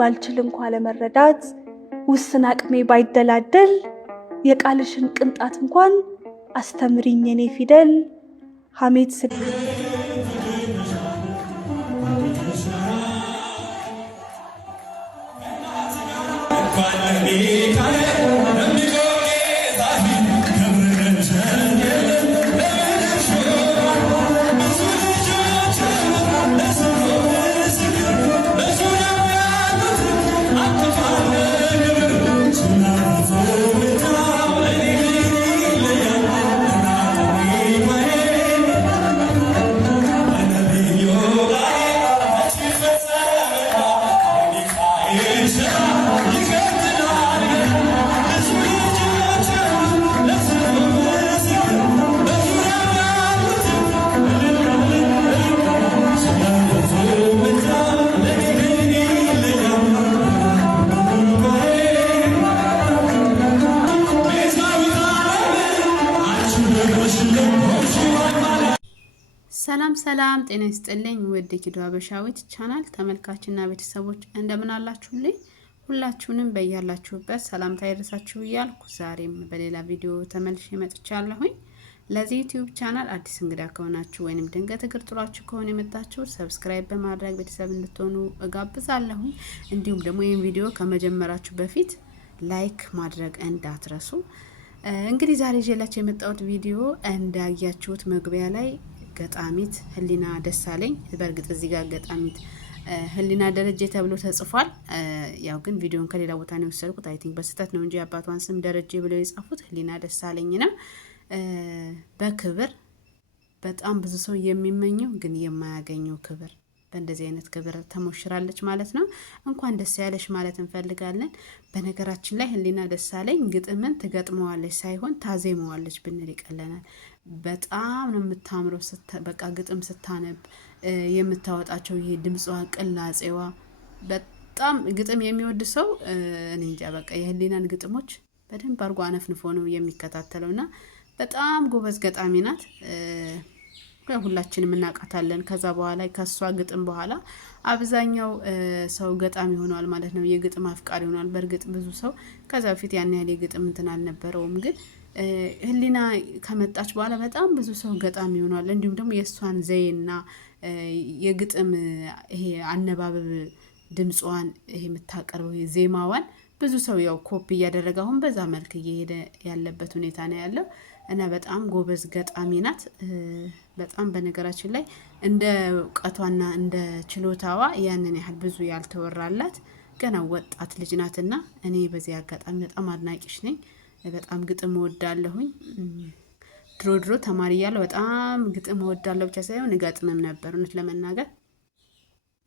ባልችል እንኳን ለመረዳት ውስን አቅሜ ባይደላደል የቃልሽን ቅንጣት እንኳን አስተምሪኝ የኔ ፊደል ሐሜት ሰላም ጤና ይስጥልኝ ውድ ኪዱ አበሻዊት ቻናል ተመልካችና ቤተሰቦች እንደምን አላችሁልኝ? ሁላችሁንም በእያላችሁበት ሰላምታ ይድረሳችሁ እያልኩ ዛሬም በሌላ ቪዲዮ ተመልሼ መጥቻለሁኝ። ለዚህ ዩቲዩብ ቻናል አዲስ እንግዳ ከሆናችሁ ወይንም ድንገት እግር ጥሏችሁ ከሆነ የመጣችሁ ሰብስክራይብ በማድረግ ቤተሰብ እንድትሆኑ እጋብዛለሁኝ። እንዲሁም ደግሞ ይህን ቪዲዮ ከመጀመራችሁ በፊት ላይክ ማድረግ እንዳትረሱ። እንግዲህ ዛሬ ይዤላችሁ የመጣሁት ቪዲዮ እንዳያችሁት መግቢያ ላይ ገጣሚት ህሊና ደሳለኝ በርግጥ እዚህ ጋር ገጣሚት ህሊና ደረጀ ተብሎ ተጽፏል። ያው ግን ቪዲዮን ከሌላ ቦታ ነው የወሰድኩት። አይ ቲንክ በስተት ነው እንጂ አባቷን ስም ደረጀ ብለው የጻፉት ህሊና ደሳለኝ ነው። በክብር በጣም ብዙ ሰው የሚመኘው ግን የማያገኘው ክብር በእንደዚህ አይነት ክብር ተሞሽራለች ማለት ነው። እንኳን ደስ ያለሽ ማለት እንፈልጋለን። በነገራችን ላይ ህሊና ደሳለኝ ግጥምን ትገጥመዋለች ሳይሆን ታዜመዋለች ብንል ይቀለናል። በጣም ነው የምታምረው። በቃ ግጥም ስታነብ የምታወጣቸው ይሄ ድምጿ ቅላጼዋ በጣም ግጥም የሚወድ ሰው እኔ እንጃ በቃ የህሊናን ግጥሞች በደንብ አርጎ አነፍንፎ ነው የሚከታተለውና በጣም ጎበዝ ገጣሚ ናት። ሁላችንም እናውቃታለን። ከዛ በኋላ ከሷ ግጥም በኋላ አብዛኛው ሰው ገጣሚ ሆኗል ማለት ነው። የግጥም አፍቃሪ ሆኗል። በርግጥ ብዙ ሰው ከዛ በፊት ያን ያህል የግጥም እንትን አልነበረውም። ግን ህሊና ከመጣች በኋላ በጣም ብዙ ሰው ገጣሚ ሆኗል። እንዲሁም ደግሞ የእሷን ዘይና የግጥም ይሄ አነባበብ ድምጿን ይሄ የምታቀርበው ዜማዋን ብዙ ሰው ያው ኮፒ እያደረገ አሁን በዛ መልክ እየሄደ ያለበት ሁኔታ ነው ያለው እና በጣም ጎበዝ ገጣሚ ናት። በጣም በነገራችን ላይ እንደ እውቀቷና እንደ ችሎታዋ ያንን ያህል ብዙ ያልተወራላት ገና ወጣት ልጅ ናትና እኔ በዚህ አጋጣሚ በጣም አድናቂሽ ነኝ። በጣም ግጥም እወዳለሁኝ። ድሮ ተማሪ እያለሁ በጣም ግጥም እወዳለሁ ብቻ ሳይሆን እገጥምም ነበር። እውነት ለመናገር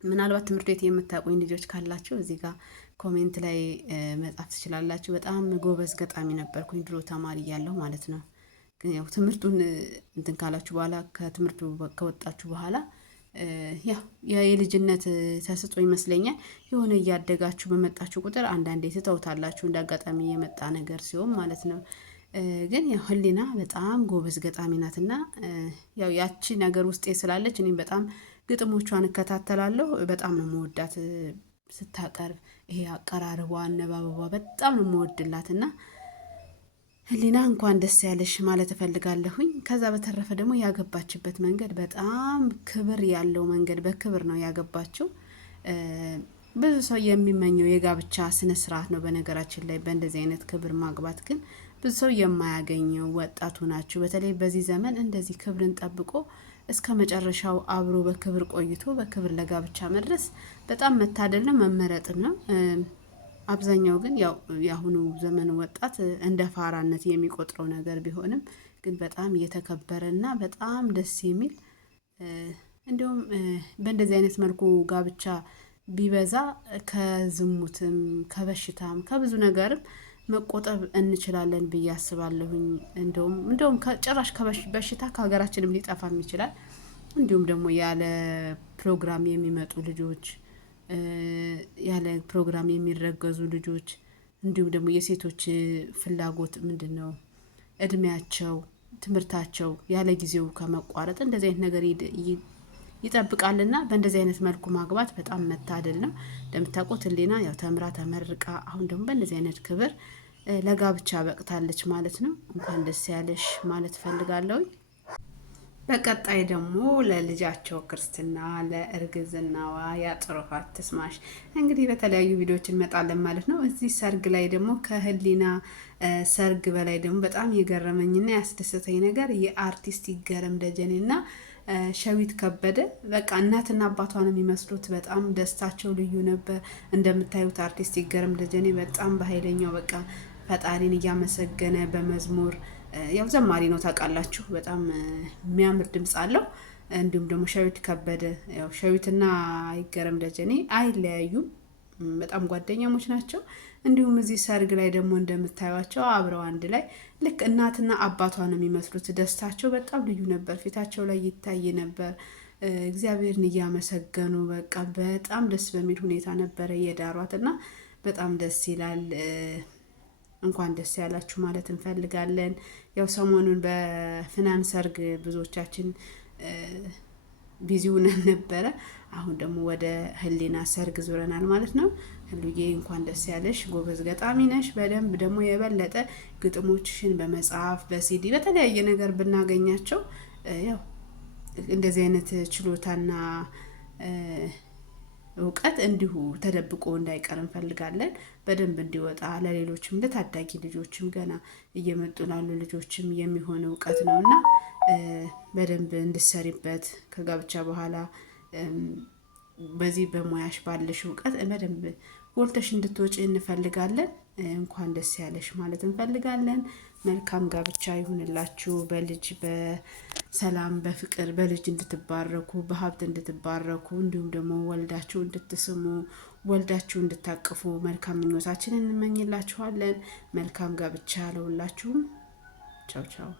ምናልባት ትምህርት ቤት የምታውቁኝ ልጆች ካላችሁ እዚህ ጋር ኮሜንት ላይ መጻፍ ትችላላችሁ። በጣም ጎበዝ ገጣሚ ነበርኩኝ ድሮ ተማሪ እያለሁ ማለት ነው። ያው ትምህርቱን እንትን ካላችሁ በኋላ ከትምህርቱ ከወጣችሁ በኋላ ያው የልጅነት ተሰጥኦ ይመስለኛል የሆነ እያደጋችሁ በመጣችሁ ቁጥር አንዳንዴ ትተውታላችሁ እንዳጋጣሚ የመጣ ነገር ሲሆን ማለት ነው። ግን ያው ህሊና በጣም ጎበዝ ገጣሚ ናትና ያው ያቺ ነገር ውስጤ ስላለች እኔም በጣም ግጥሞቿን እከታተላለሁ። በጣም ነው የምወዳት ስታቀርብ ይሄ አቀራረቧ አነባበቧ በጣም ነው የምወድላትና ህሊና እንኳን ደስ ያለሽ ማለት እፈልጋለሁኝ። ከዛ በተረፈ ደግሞ ያገባችበት መንገድ በጣም ክብር ያለው መንገድ በክብር ነው ያገባችው። ብዙ ሰው የሚመኘው የጋብቻ ስነ ስርዓት ነው በነገራችን ላይ በእንደዚህ አይነት ክብር ማግባት ግን ብዙ ሰው የማያገኘው ወጣቱ ናቸው። በተለይ በዚህ ዘመን እንደዚህ ክብርን ጠብቆ እስከ መጨረሻው አብሮ በክብር ቆይቶ በክብር ለጋብቻ መድረስ በጣም መታደል ነው መመረጥም ነው። አብዛኛው ግን ያው ያሁኑ ዘመን ወጣት እንደ ፋራነት የሚቆጥረው ነገር ቢሆንም ግን በጣም እየተከበረና በጣም ደስ የሚል እንዲሁም በእንደዚህ አይነት መልኩ ጋብቻ ቢበዛ ከዝሙትም ከበሽታም ከብዙ ነገርም መቆጠብ እንችላለን ብዬ አስባለሁኝ። እንደውም ጭራሽ ከበሽታ ከሀገራችንም ሊጠፋም ይችላል። እንዲሁም ደግሞ ያለ ፕሮግራም የሚመጡ ልጆች ያለ ፕሮግራም የሚረገዙ ልጆች እንዲሁም ደግሞ የሴቶች ፍላጎት ምንድነው እድሜያቸው ትምህርታቸው ያለ ጊዜው ከመቋረጥ እንደዚህ አይነት ነገር ይጠብቃልና በእንደዚህ አይነት መልኩ ማግባት በጣም መታደል ነው። እንደምታውቁት ህሊና ያው ተምራ ተመርቃ አሁን ደግሞ በእንደዚህ አይነት ክብር ለጋብቻ በቅታለች ማለት ነው። እንኳን ደስ ያለሽ ማለት ፈልጋለሁ። በቀጣይ ደግሞ ለልጃቸው ክርስትና ለእርግዝናዋ ያጥሮፋት ትስማሽ እንግዲህ በተለያዩ ቪዲዮዎች እንመጣለን ማለት ነው። እዚህ ሰርግ ላይ ደግሞ ከህሊና ሰርግ በላይ ደግሞ በጣም የገረመኝና ያስደሰተኝ ነገር የአርቲስት ይገረም ደጀኔና ሸዊት ከበደ በቃ እናትና አባቷ ነው የሚመስሉት። በጣም ደስታቸው ልዩ ነበር። እንደምታዩት አርቲስት ይገረም ደጀኔ በጣም በኃይለኛው በቃ ፈጣሪን እያመሰገነ በመዝሙር ያው ዘማሪ ነው ታውቃላችሁ። በጣም የሚያምር ድምጽ አለው። እንዲሁም ደግሞ ሸዊት ከበደ ያው ሸዊትና ይገረም ደጀኔ አይለያዩም፣ በጣም ጓደኛሞች ናቸው። እንዲሁም እዚህ ሰርግ ላይ ደግሞ እንደምታዩቸው አብረው አንድ ላይ ልክ እናትና አባቷ ነው የሚመስሉት። ደስታቸው በጣም ልዩ ነበር፣ ፊታቸው ላይ ይታይ ነበር። እግዚአብሔርን እያመሰገኑ በቃ በጣም ደስ በሚል ሁኔታ ነበረ የዳሯት እና በጣም ደስ ይላል። እንኳን ደስ ያላችሁ ማለት እንፈልጋለን። ያው ሰሞኑን በፍናን ሰርግ ብዙዎቻችን ቢዚ ሆነን ነበረ። አሁን ደግሞ ወደ ህሊና ሰርግ ዙረናል ማለት ነው። ህሉዬ እንኳን ደስ ያለሽ፣ ጎበዝ ገጣሚ ነሽ። በደንብ ደግሞ የበለጠ ግጥሞችሽን በመጽሐፍ በሲዲ በተለያየ ነገር ብናገኛቸው ያው እንደዚህ አይነት ችሎታና እውቀት እንዲሁ ተደብቆ እንዳይቀር እንፈልጋለን። በደንብ እንዲወጣ ለሌሎችም ለታዳጊ ልጆችም ገና እየመጡ ላሉ ልጆችም የሚሆን እውቀት ነውና በደንብ እንድሰሪበት ከጋብቻ በኋላ በዚህ በሙያሽ ባለሽ እውቀት በደንብ ጎልተሽ እንድትወጪ እንፈልጋለን። እንኳን ደስ ያለሽ ማለት እንፈልጋለን። መልካም ጋብቻ ይሁንላችሁ። በልጅ በሰላም በፍቅር በልጅ እንድትባረኩ በሀብት እንድትባረኩ እንዲሁም ደግሞ ወልዳችሁ እንድትስሙ ወልዳችሁ እንድታቅፉ መልካም ምኞታችንን እንመኝላችኋለን። መልካም ጋብቻ ለሁላችሁም። ቻው ቻው።